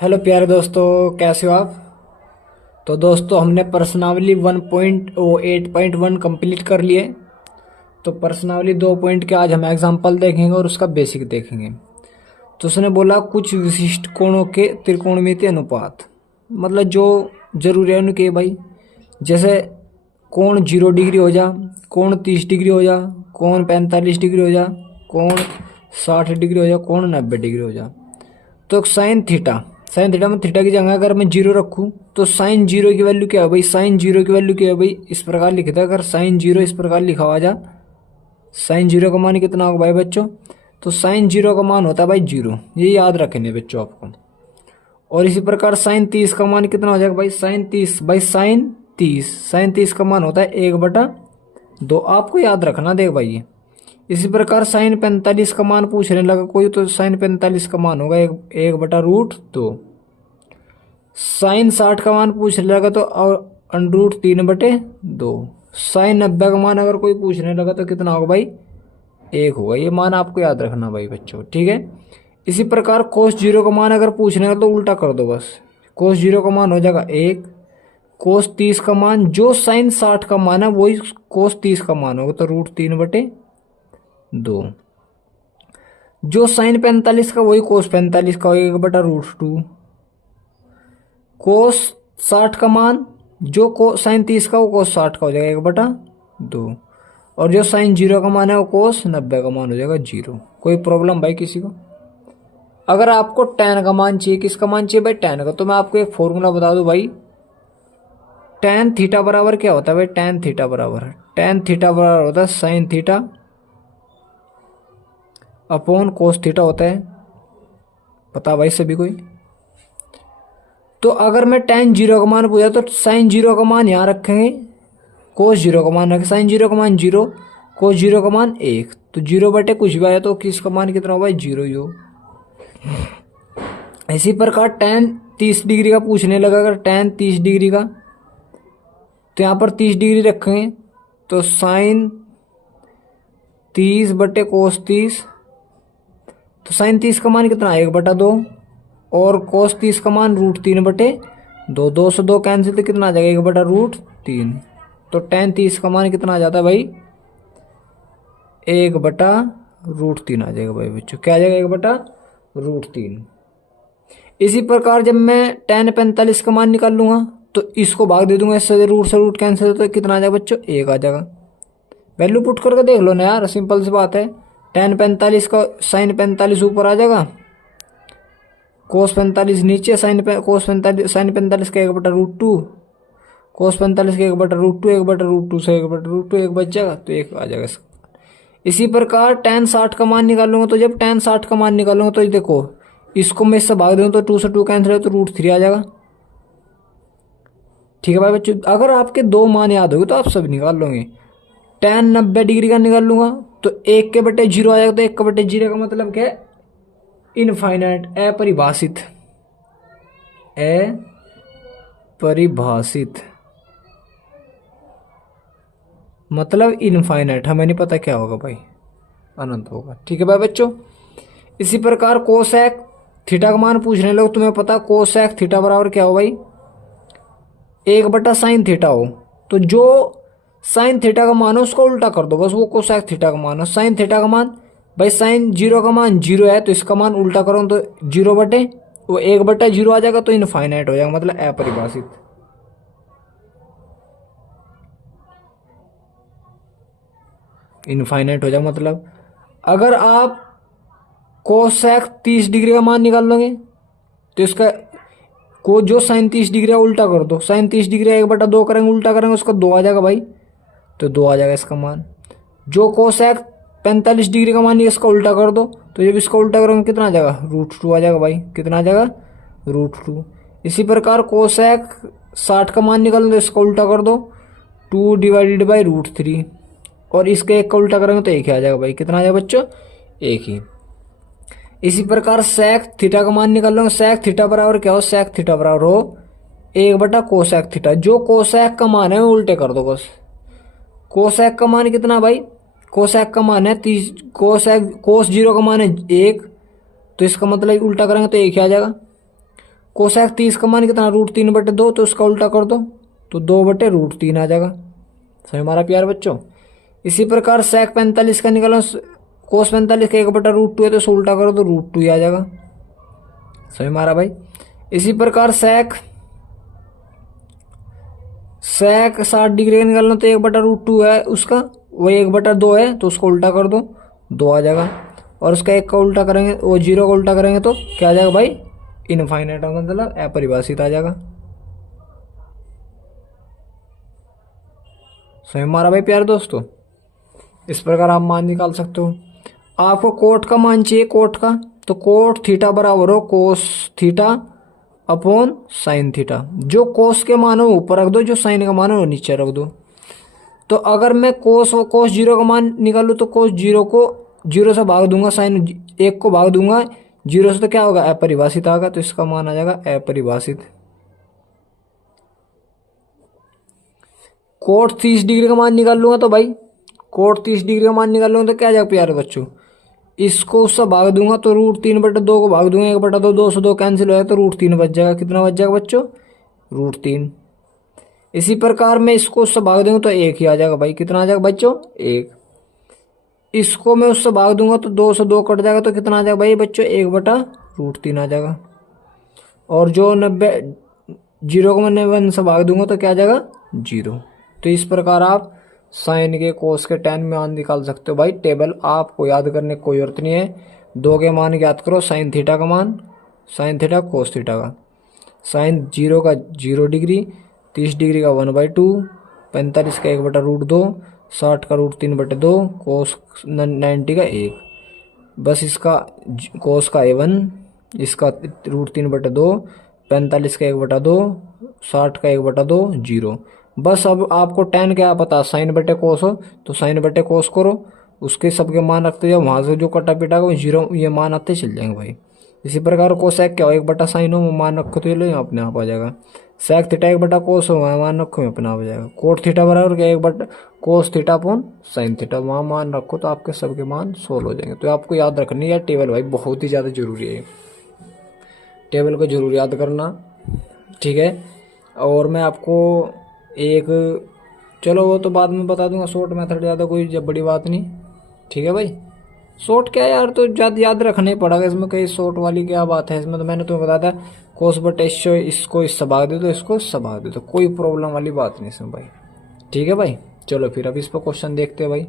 Hello प्यारे दोस्तों, कैसे हो आप। तो दोस्तों हमने प्रश्नावली 1.8.1 कंप्लीट कर लिए। तो प्रश्नावली 2 के आज हम एग्जाम्पल देखेंगे और उसका बेसिक देखेंगे। तो उसने बोला कुछ विशिष्ट कोणों के त्रिकोणमितीय अनुपात, मतलब जो जरूरी है उनके भाई। जैसे कोण 0 डिग्री हो जा, कोण 30 डिग्री हो जा, कोण 45 डिग्री हो जा, कोण 60 डिग्री हो जा, कोण 90 डिग्री हो जा। तो साइन थीटा में थीटा की जगह अगर मैं 0 रखूं तो साइन 0 की वैल्यू क्या है भाई। साइन 0 की वैल्यू क्या है भाई, इस प्रकार लिखता है। अगर साइन 0 इस प्रकार लिखा हुआ जा, साइन 0 का मान कितना होगा भाई बच्चों। तो साइन 0 का मान होता है भाई 0, ये याद रखने बच्चों आपको। और इसी प्रकार साइन 30 का मान कितना हो जाएगा भाई। साइन 30 का मान होता है 1/2, आपको याद रखना देख भाई ये। इसी प्रकार साइन 45 का मान पूछने लगा कोई, तो साइन 45 का मान होगा 1/√2। साइन 60 का मान पूछने लगा तो √3/2। साइन 90 का मान अगर कोई पूछने लगा तो कितना होगा भाई, 1 होगा। ये मान आपको याद रखना भाई बच्चों, ठीक है। इसी प्रकार कोस 0 का मान अगर पूछने लगा तो उल्टा कर दो बस। कोस 0 का मान हो जाएगा 1। कोस 30 का मान, जो साइन 60 का मान है वही कोस 30 का मान होगा, तो √3/2। जो साइन 45 का वही कोस 45 का होगा, 1/√2। कोस 60 का मान, जो साइन 30 का वो कोस 60 का हो जाएगा 1/2। और जो साइन 0 का मान है वो कोस 90 का मान हो जाएगा 0। कोई प्रॉब्लम भाई किसी को। अगर आपको tan का मान चाहिए, किसका मान चाहिए भाई, tan का, तो मैं आपको एक फॉर्मूला बता दूं भाई। tan थीटा बराबर क्या होता है भाई, tan थीटा बराबर होता है sine theta upon cos theta होता है। पता भाई सभी कोई। तो अगर मैं tan 0 का मान पूछा तो साइन 0 का मान यहाँ रखेंगे, कोस 0 का मान रखें। साइन 0 का मान 0, कोस 0 का मान 1, तो 0 कुछ भी आया तो किसका मान कितना होगा भाई, 0 ही हो। इसी प्रकार tan 30 डिग्री का पूछने लगा, अगर tan 30 डिग्री का, तो यहाँ पर 30 डिग्री रखेंगे तो साइन 30/कोस 30। तो साइन 30 का मान कितना, 1/2। और कोस 30 का मान √3/2। 2 से 2 कैंसिल तो कितना आ जाएगा, 1/√3। तो tan 30 का मान कितना आ जाता है भाई, 1/√3 आ जाएगा भाई बच्चों। क्या आ जाएगा, 1/√3। इसी प्रकार जब मैं tan 45 का मान निकाल लूंगा तो इसको भाग दे दूंगा इससे, रूट से रूट कैंसिल, तो कितना आ जाएगा बच्चों, 1 आ जाएगा। वैल्यू पुट करके देख लो ना यार, सिंपल सी बात है। tan 45 का साइन 45 ऊपर आ जाएगा, कोस 45 नीचे, साइन 45 का 1/√2, कोस 45 का 1/√2, 1/√2 से 1/√2 1 बच जाएगा, तो 1 आ जाएगा इसका। इसी प्रकार tan 60 का मान निकालूंगा, तो जब tan 60 का मान निकालूंगा तो देखो इसको मैं इससे भाग दूंगा तो 2 से 2 कैंसिल है तो √3 आ जाएगा। ठीक है भाई बच्चों, अगर आपके 2 मान याद होंगे तो आप सब निकाल लोगे। tan 90 डिग्री का निकाल लूंगा तो 1/0 आ जाएगा, तो 1/0 का मतलब क्या है, इनफाइनाइट, अपरिभाषित मतलब इनफाइनाइट, हमें नहीं पता क्या होगा भाई, अनंत होगा। ठीक है भाई बच्चों। इसी प्रकार कोसेक थीटा का मान पूछने लोग, तुम्हें पता कोसेक थीटा बराबर क्या हो भाई, 1/साइन थीटा हो। तो जो साइन थीटा का मान हो उसको उल्टा कर दो बस, वो कोसेक थीटा का मान हो। साइन थीटा का मान भाई, साइन 0 का मान 0 है तो इसका मान उल्टा करो तो 1/0 आ जाएगा, तो इनफाइनाइट हो जाएगा, मतलब अपरिभाषित। इनफाइनाइट हो जाएगा मतलब, अगर आप कोसेक 30 डिग्री का मान निकाल लोगे तो इसका को जो साइन 30 डिग्री उल्टा कर दो। साइन 30 डिग्री 1/2 करेंगे, उल्टा करेंगे उसका 2 आ जाएगा भाई, तो 2 आ जाएगा इसका मान। जो कोसेक 45 डिग्री का मान इसका उल्टा कर दो, तो जब इसका उल्टा करोगे कितना आ जाएगा, √2 आ जाएगा भाई। कितना आ जाएगा, √2। इसी प्रकार कोसेक 60 का मान निकाल दो, इसका उल्टा कर दो, 2/√3। और इसके 1 का उल्टा करेंगे तो 1 ही आ जाएगा भाई। कितना आ जाएगा बच्चों, 1 ही। इसी प्रकार सेक थीटा का मान निकाल लोगे, सेक थीटा बराबर क्या हो, सेक थीटा बराबर हो 1/कोसेक थीटा। जो कोसेक का मान है वो उल्टे कर दो बस। कोसेक का मान कितना भाई, कोसेक का मान है 30, कोस 0 का मान है 1, तो इसका मतलब उल्टा करेंगे तो 1 ही आ जाएगा। कोसेक 30 का मान कितना, √3/2, तो उसका उल्टा कर दो तो 2/√3 आ जाएगा। समझ हमारा प्यार बच्चों। इसी प्रकार सेक 45 का निकालो, कोस 45 का 1/√2 है तो उसको उल्टा करो तो √2 ही आ जाएगा। समझ हमारा भाई। इसी प्रकार सेक 60 डिग्री का निकालना तो 1/√2 है उसका, वो 1/2 है तो उसको उल्टा कर दो 2 आ जाएगा। और उसका 1 का उल्टा करेंगे, वो 0 का उल्टा करेंगे तो क्या आ जाएगा भाई, इनफाइनाइट, मतलब अपरिभाषित आ जाएगा। समझ हमारा भाई प्यार दोस्तों। इस प्रकार आप मान निकाल सकते हो। आपको कोट का मान चाहिए, कोट का, तो कोट थीटा बराबर हो cos theta upon sine theta. जो कोस के मान हो ऊपर रख दो, जो साइन का मान हो नीचे रख दो। तो अगर मैं कोस 0 का मान निकालूं तो कोस 0 को 0 से भाग दूंगा, साइन 1 को भाग दूंगा 0 से, तो क्या होगा, अपरिभाषित आएगा, तो इसका मान आ जाएगा अपरिभाषित। कोट 30 डिग्री का मान निकाल लूंगा तो भाई, कोट 30 डिग्री का मान निकाल लूंगा तो क्या आ जाएगा प्यारे बच्चों, इसको उससे भाग दूंगा तो √3/2 को भाग दूंगा 1/2, 2 से 2 कैंसिल हो जाएगा तो √3 बच जाएगा। कितना बच जाएगा बच्चों, √3। इसी प्रकार में इसको उससे भाग दूंगा तो 1 ही आ जाएगा भाई। कितना आ जाएगा बच्चों, 1। इसको मैं उससे भाग दूंगा तो 2 से 2 कट जाएगा तो कितना आ जाएगा भाई बच्चों, 1/√3 आ जाएगा। और जो 0 को मैं 90 से भाग दूंगा तो क्या आ जाएगा, 0। तो इस प्रकार आप साइन के, कोस के, tan में मान निकाल सकते हो भाई। टेबल आपको याद करने की कोई जरूरत नहीं है। 2 के मान याद करो, साइन थीटा का मान, साइन थीटा कोस थीटा का, साइन 0 का 0 डिग्री, 30 डिग्री का 1/2, 45 का 1/√2, 60 का √3/2, कोस 90 का 1। बस इसका कोस का A1, इसका √3/2, 45 का 1/2, 60 का 1/2, 0। बस अब आपको tan क्या पता, साइन बटे कोस हो तो साइन बटे कोस करो, उसके सबके मान रखते जाओ, वहां से जो कटा पिटा वो 0 ये मान आते चल जाएंगे भाई। इसी प्रकार कोसेक क्या हो, 1/sin हो, मान रखो तो ये लो अपने आप आ जाएगा। सेक थीटा 1/cos हो, वहाँ मान रखो अपने आप आ जाएगा। कोट थीटा बराबर क्या, 1/cos theta upon sine theta, वहाँ मान रखो तो आपके सबके मान सोल्व हो जाएंगे। तो आपको याद रखनी है टेबल भाई, बहुत ही ज़्यादा जरूरी है, टेबल को जरूर याद करना, ठीक है। और मैं आपको एक, चलो वो तो बाद में बता दूंगा, शॉर्ट मेथड, ज़्यादा कोई जब बड़ी बात नहीं, ठीक है भाई। शॉर्ट क्या है यार, तो ज़्यादा याद रखना ही पड़ेगा, इसमें कहीं शॉर्ट वाली क्या बात है इसमें। तो मैंने तुम्हें बताया था कोस बटे इसको इससे भाग दे दो, इसको इससे भाग दे दो, कोई प्रॉब्लम वाली बात नहीं इसमें भाई, ठीक है भाई। चलो फिर अब इस पर क्वेश्चन देखते हैं भाई।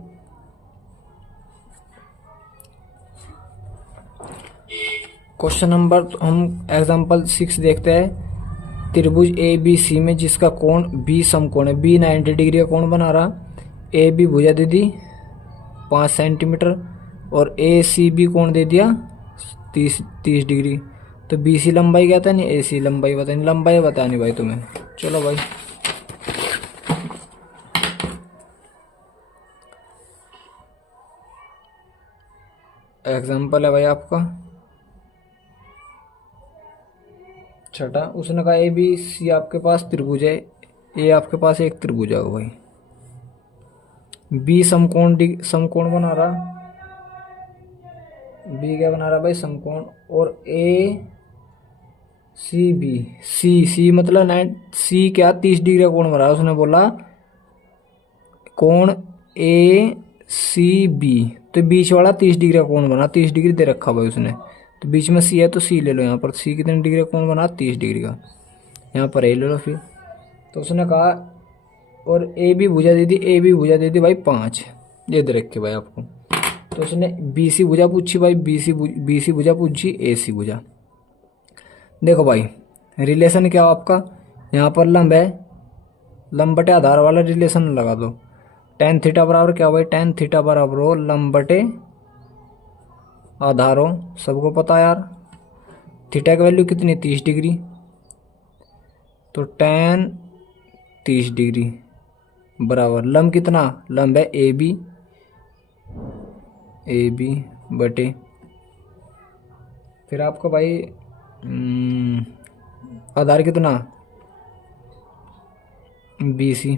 क्वेश्चन नंबर हम एग्जाम्पल 6 देखते हैं। त्रिभुज ABC में जिसका कोण B समकोण है, B 90 डिग्री का कोण बना रहा, AB भुजा दे दी 5 सेंटीमीटर और ACB कोण दे दिया 30 डिग्री। तो BC लंबाई क्या था, नहीं AC लंबाई बतानी, लंबाई बतानी भाई तुम्हें। चलो भाई एग्जाम्पल है भाई आपका छठा। उसने कहा ABC आपके पास त्रिभुज है, ए आपके पास एक त्रिभुज है भाई, B समकोण बना रहा, B क्या बना रहा भाई, समकोण। और ACB, C मतलब C क्या 30 डिग्री का कोण बना रहा। उसने बोला कोण ACB, तो बीच वाला 30 डिग्री का कोण बना, 30 डिग्री दे रखा भाई उसने, तो बीच में C है तो C ले लो। यहाँ पर C कितने डिग्री का कोण बना, 30 डिग्री का, यहाँ पर A ले लो फिर। तो उसने कहा और AB भुजा दे दी, AB भुजा दे दी भाई 5, ये दे रखे भाई आपको। तो उसने BC भुजा पूछी भाई, BC भुजा पूछी, AC भुजा। देखो भाई रिलेशन क्या हो आपका, यहाँ पर लंब है, लंब बटे आधार वाला रिलेशन लगा दो। tan थीटा बराबर क्या भाई, tan थीटा बराबर हो लंब बटे आधार हो, सबको पता यार। थीटा की वैल्यू कितनी, 30 डिग्री, तो tan 30 डिग्री बराबर लंब कितना, लंब है AB बटे, फिर आपको भाई आधार कितना, BC।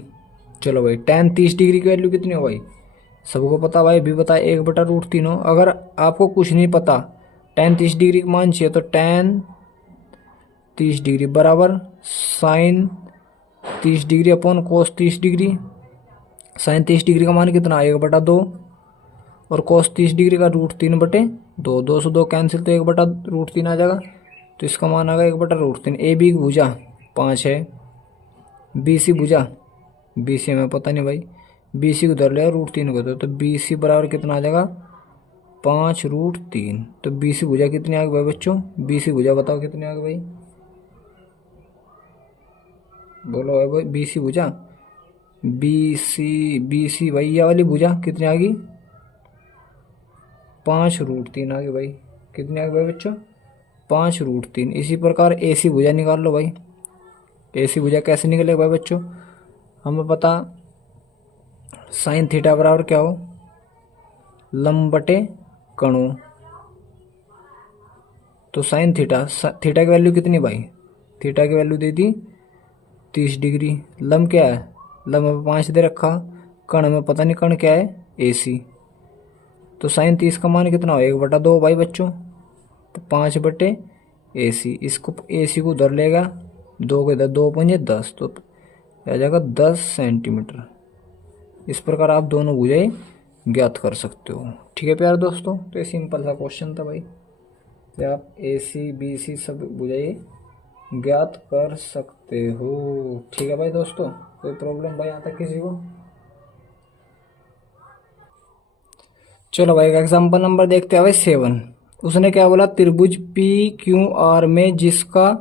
चलो भाई tan 30 डिग्री की वैल्यू कितनी हो भाई, सबको पता भाई, भी बता 1/√3 हो। अगर आपको कुछ नहीं पता tan 30 डिग्री का मान चाहिए तो tan 30 डिग्री बराबर sine 30 degree upon cos 30 degree. Sine 30 degree का मान कितना, 1/2 और कोस 30 डिग्री का √3/2। 2 से 2 कैंसिल तो 1/√3 आ जाएगा, तो इसका मान आएगा 1/√3। ए बी की भुजा 5 है, बी सी भुजा, बी सी हमें पता नहीं भाई, बी सी को धर लिया √3 को, तो बी सी बराबर कितना आ जाएगा 5√3। तो बी सी भुजा कितनी आ गई भाई बच्चों, बी सी भुजा बताओ कितनी आ गई भाई, बोलो भाई बी सी भुजा, बी सी भाई ये वाली भुजा कितनी आ गई 5√3 आ गई भाई। कितनी आ गई भाई बच्चों 5√3। इसी प्रकार ए सी भुजा निकाल लो भाई। ए सी भुजा कैसे निकलेगा भाई बच्चों, हमें पता साइन थीटा बराबर क्या हो, लंब बटे कणों। तो साइन थीटा, थीटा की वैल्यू कितनी भाई, थीटा की वैल्यू दे दी 30 डिग्री। लंब क्या है, लंब में 5 दे रखा, कण में पता नहीं कण क्या है ए सी। तो साइन 30 का मान कितना हो 1/2 भाई बच्चों, तो 5/AC। इसको ए सी को उधर लेगा, 2 के इधर 2 पंजे 10, तो आ जाएगा 10 सेंटीमीटर। इस प्रकार आप दोनों भुजाएं ज्ञात कर सकते हो। ठीक है प्यारे दोस्तों, तो ये सिंपल सा क्वेश्चन था भाई, कि आप ए सी बी सी सब भुजाएं ज्ञात कर सकते हो। ठीक है भाई दोस्तों, कोई प्रॉब्लम भाई आता किसी को। चलो भाई एग्जाम्पल नंबर देखते हैं भाई 7। उसने क्या बोला, त्रिभुज पी क्यू आर में जिसका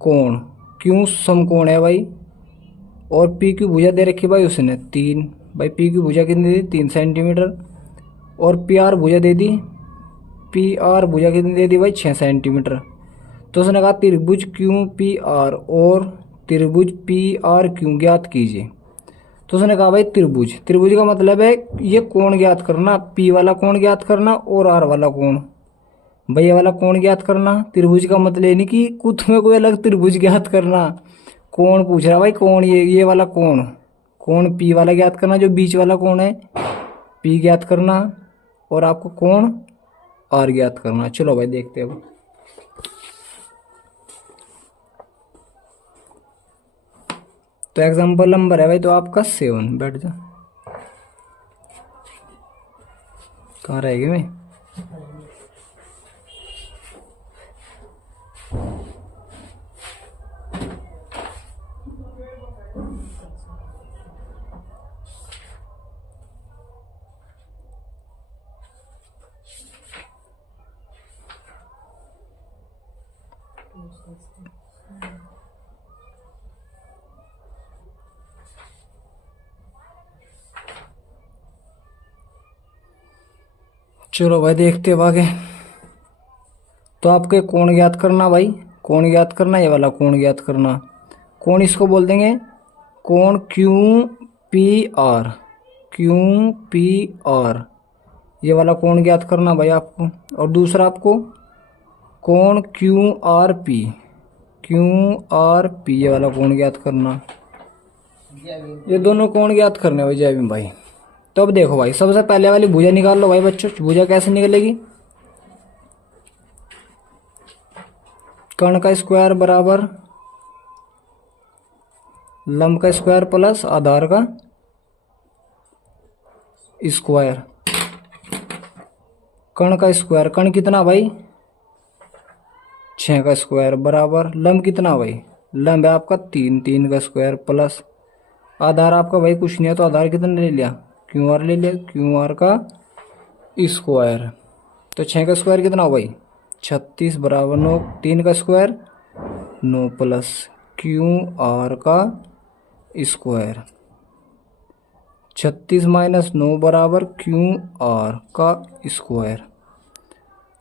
कोण क्यू समकोण है भाई, और पी की भुजा दे रखी भाई उसने 3, भाई पी की भुजा कितनी दी 3 सेंटीमीटर, और पी आर भुजा दे दी, पी आर भुजा कितनी दे दी भाई 6 सेंटीमीटर। तो उसने कहा त्रिभुज क्यू पी आर और त्रिभुज पी आर क्यू ज्ञात कीजिए। तो उसने कहा भाई त्रिभुज, त्रिभुज का मतलब है ये कोण ज्ञात करना, पी वाला कोण ज्ञात करना और आर वाला कोण, भाई ये वाला कोण ज्ञात करना। त्रिभुज का मतलब ये नहीं कि कुछ में कोई अलग त्रिभुज ज्ञात करना, कोण पूछ रहा भाई, कोण ये वाला कोण, कोण पी वाला ज्ञात करना, जो बीच वाला कोण है पी ज्ञात करना, और आपको कोण आर ज्ञात करना। चलो भाई देखते हैं। तो एग्जाम्पल नंबर है भाई तो आपका 7, बैठ जा, कहाँ रहेगी मैं। चलो भाई देखते हैं आगे। तो आपको कोण ज्ञात करना भाई, कोण ज्ञात करना, ये वाला कोण ज्ञात करना। कोण इसको बोल देंगे कोण Q P R, Q P R, ये वाला कोण ज्ञात करना भाई आपको। और दूसरा आपको कोण Q R P, Q R P, ये वाला कोण ज्ञात करना। ये दोनों कोण ज्ञात करने भाई जय भाई। तो अब देखो भाई, सबसे पहले वाली भुजा निकाल लो भाई बच्चों। भुजा कैसे निकलेगी, कर्ण का स्क्वायर बराबर लंब का स्क्वायर प्लस आधार का स्क्वायर। कर्ण का स्क्वायर, कर्ण कितना भाई 6 का स्क्वायर बराबर लंब कितना भाई, लंब है आपका 3, 3 का स्क्वायर प्लस आधार आपका भाई कुछ नहीं है, तो आधार कितना ले लिया क्यू आर ले लिया, क्यू आर का स्क्वायर। तो 6 का स्क्वायर कितना हो भाई 36 बराबर 9, 3 का स्क्वायर 9 प्लस क्यू आर का स्क्वायर। 36 माइनस 9 बराबर क्यू आर का स्क्वायर।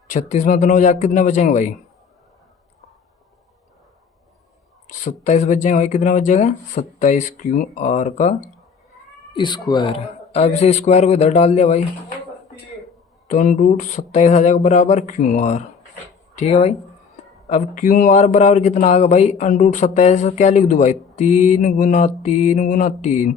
36 में तो 9 जाके कितने बचेंगे भाई 27 बच जाएंगे भाई। कितना बच जाएगा 27 क्यू आर का स्क्वायर। अब इसे स्क्वायर को इधर डाल दिया भाई, तो √27 आ जाएगा बराबर क्यू आर। ठीक है भाई। अब क्यू आर बराबर कितना आ गया भाई √27 से क्या लिख दूँ भाई 3 गुना 3 गुना 3,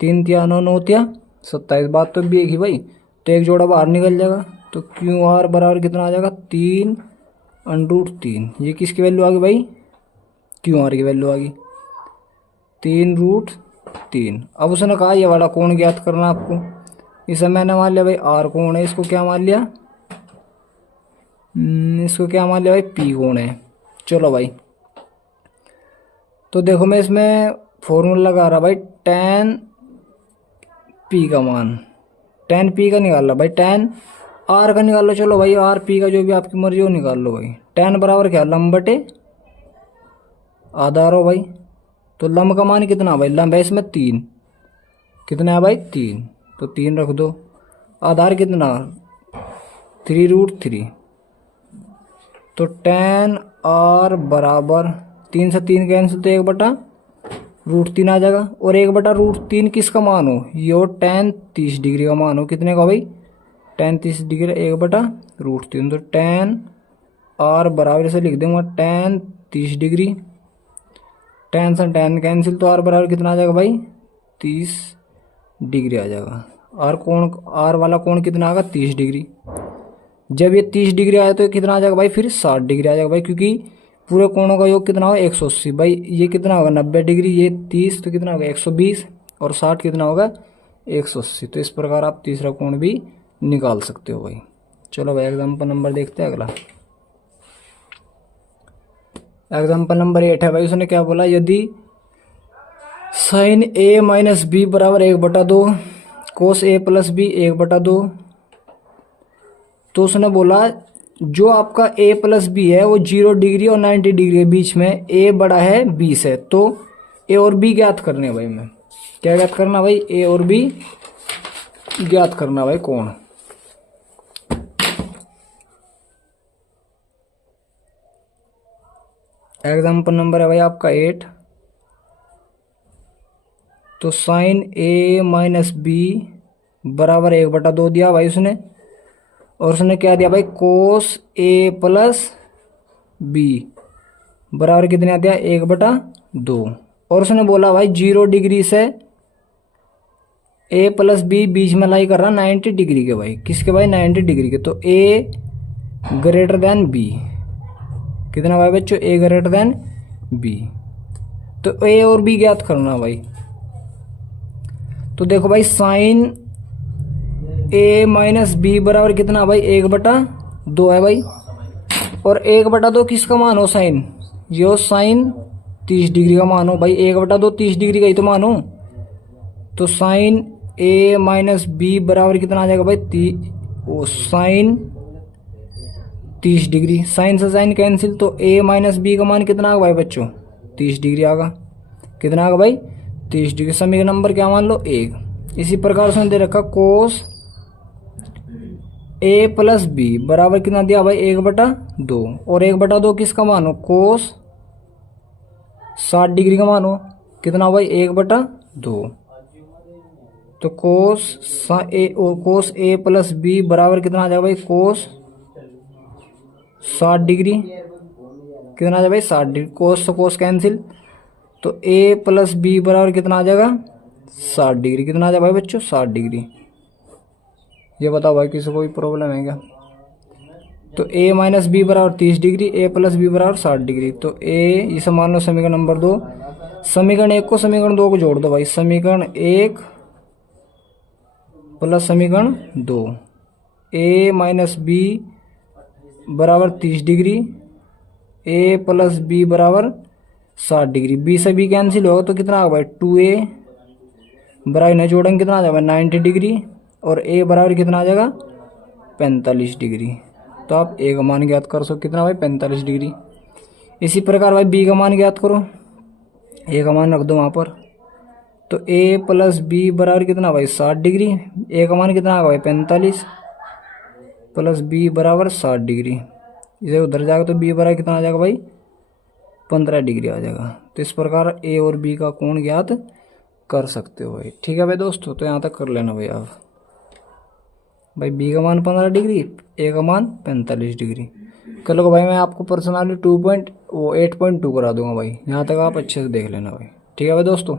3 तिया 9, 9 तिया 27। बात तो भी एक ही भाई, तो एक जोड़ा बाहर निकल जाएगा, तो क्यू आर बराबर कितना आ जाएगा 3 √3। ये किसकी वैल्यू आ गई भाई क्यू आर की वैल्यू आ गई 3√3। अब उसने कहा ये वाला कोण ज्ञात करना आपको। इसे मैंने मान लिया भाई आर कोण है, इसको क्या मान लिया, इसको क्या मान लिया भाई पी कोण है। चलो भाई, तो देखो मैं इसमें फॉर्मूला लगा रहा भाई, tan पी का मान, tan पी का निकाल लो भाई, tan आर का निकाल लो। चलो भाई आर पी का जो भी आपकी मर्जी हो निकाल लो भाई। tan बराबर क्या, लंब बटे आधार हो भाई। तो लंब का मान कितना भाई, लंब है इसमें 3, कितना है भाई 3, तो 3 रख दो। आधार कितना 3√3। तो tan आर बराबर 3 से 3 कैंसिल, तो 1/√3 आ जाएगा। और 1/√3 किसका मान हो, ये tan 30 डिग्री का मान हो। कितने का भाई, tan 30 डिग्री 1/√3। तो tan आर बराबर से लिख दूंगा tan 30 डिग्री, tan से tan कैंसिल, तो आर बराबर कितना आ जाएगा भाई 30 डिग्री आ जाएगा। आर वाला कोण कितना आएगा 30 डिग्री। जब ये 30 डिग्री आया तो ये कितना आ जाएगा भाई, फिर 60 डिग्री आ जाएगा भाई, क्योंकि पूरे कोणों का योग कितना होगा 180 भाई। ये कितना होगा 90 डिग्री, ये 30 तो कितना होगा 120, और 60 कितना होगा 180। तो इस प्रकार आप तीसरा कोण भी निकाल सकते हो भाई। चलो भाई एग्जाम्पल नंबर देखते हैं अगला। एग्जाम्पल नंबर 8 है भाई, उसने क्या बोला, यदि साइन ए माइनस बी बराबर 1/2, कोस ए प्लस बी 1/2, तो उसने बोला जो आपका a प्लस बी है वो 0 डिग्री और 90 डिग्री के बीच में, a बड़ा है 20 है, तो a और b ज्ञात करने भाई। मैं क्या ज्ञात करना भाई, a और b ज्ञात करना भाई कोण। एग्जाम्पल नंबर है भाई आपका 8। तो साइन a माइनस बी बराबर 1/2 दिया भाई उसने, और उसने क्या दिया भाई कोस ए प्लस बी बराबर कितने दिया 1/2। और उसने बोला भाई 0 डिग्री से ए प्लस बी बीच में लाई कर रहा 90 डिग्री के भाई, किसके भाई 90 डिग्री के। तो ए ग्रेटर देन बी, कितना भाई बच्चों ए ग्रेटर देन बी। तो ए और बी ज्ञात करना भाई। तो देखो भाई साइन a माइनस बी बराबर कितना भाई 1/2 है भाई। और 1/2 किसका मान हो, साइन, यो साइन 30 डिग्री का मान हो भाई। 1/2 30 डिग्री का ही तो मान हो। तो साइन a माइनस बी बराबर कितना आ जाएगा भाई साइन 30 डिग्री। साइन से साइन कैंसिल, तो a माइनस बी का मान कितना आगा भाई बच्चों 30 डिग्री आगा। कितना आगा भाई 30 डिग्री। समीकरण नंबर क्या मान लो 1। इसी प्रकार उसने दे रखा कोस a प्लस बी बराबर कितना दिया भाई 1/2, और 1/2 किसका मान हो कोस 60 डिग्री का मान हो। कितना भाई 1/2। तो कोस ए प्लस बी बराबर कितना आ जाएगा भाई कोस 60 डिग्री, कितना आ जाएगा भाई 60 डिग्री। कोस से कोस कैंसिल, तो a प्लस बी बराबर कितना आ जाएगा 60 डिग्री। कितना आ जाएगा भाई बच्चों 60 डिग्री। ये बताओ भाई किसी को कोई प्रॉब्लम है क्या। तो a माइनस बी बराबर 30 डिग्री, a प्लस बी बराबर 60 डिग्री। तो a इसे मान लो समीकरण नंबर 2। समीकरण 1 को समीकरण 2 को जोड़ दो भाई। समीकरण 1 प्लस समीकरण 2, a माइनस बी बराबर 30 डिग्री, a प्लस बी बराबर 60 डिग्री। b से b कैंसिल होगा तो कितना आएगा भाई 2a बराबर इन्हें जोड़ेंगे कितना आ जाएगा 90 डिग्री, और a बराबर कितना आ जाएगा 45 डिग्री। तो आप a का मान ज्ञात कर सको कितना भाई 45 डिग्री। इसी प्रकार भाई b का मान ज्ञात करो, a का मान रख दो वहाँ पर। तो a प्लस बी बराबर कितना भाई 60 डिग्री, a का मान कितना आएगा भाई 45 प्लस b बराबर 60 डिग्री। इसे उधर जाएगा तो b बराबर कितना आ जाएगा भाई 15 डिग्री आ जाएगा। तो इस प्रकार a और b का कोण ज्ञात कर सकते हो भाई। ठीक है भाई दोस्तों, तो यहाँ तक कर लेना भाई आप। भाई b का मान 15 डिग्री, a का मान 45 डिग्री। कल को भाई मैं आपको पर्सनली 8.2 करा दूंगा भाई। यहाँ तक आप अच्छे से देख लेना भाई। ठीक है भाई दोस्तों।